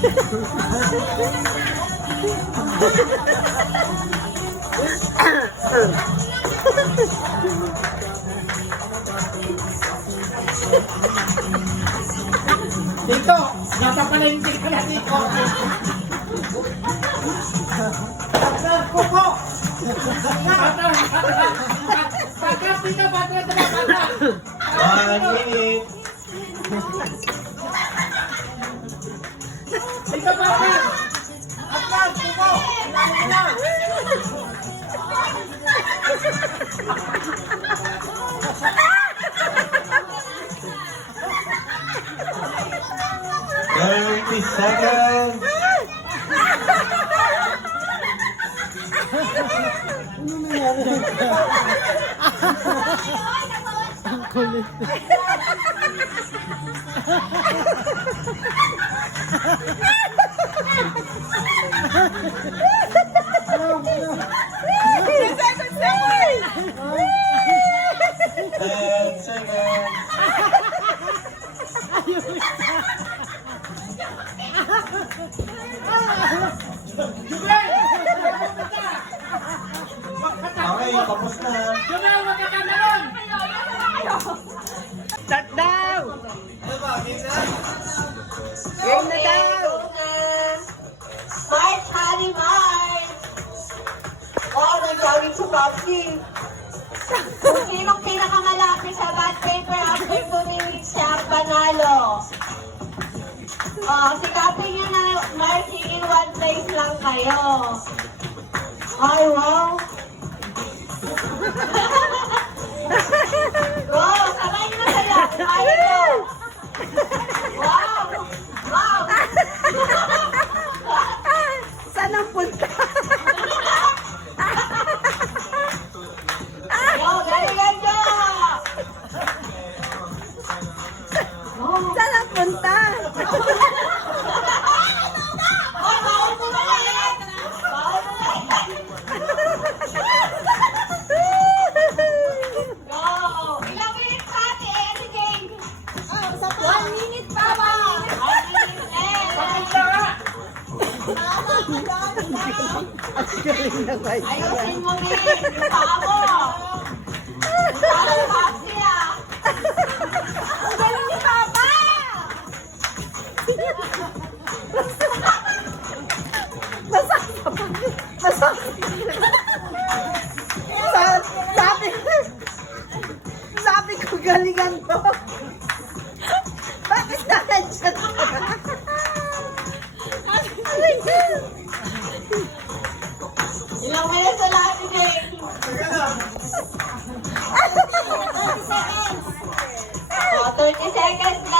Dito, napapalengke ka na dito. Kuko! Bata, dito, bata, bata. 1 minute. Dito, bata. Atlas, kuko! Seconds. Ang kulit. Okay, tapos na. Jumel, magkakamaron! Start daw! Game na daw! March, Harry, March! Oh, nagawin sa Popsi. Kung sinong pinakamalapit sa bad paper after 2 minutes siya ang panalo. Oh, sikapin nyo na marching in one place lang kayo. Ay, wow! Wow, sabay nyo na sila. Ay, wow! Wow! Wow! Saan ang punta? Yo, galingan nyo! Saan ang punta? Oh, bawal mo na yan! Bawal mo na yan! Go! Ilang minutes pa ate? Ano game? 1 minute pa ba? 1 minute Ang galing na ba yan? ayusin mo din yung paa mo. Parang Popsi ah. Ang galing ni Papa! Sabi ko galingan ko. Bakit nakadyan ka? Ilang minutes na lang si Jake? 30 seconds na.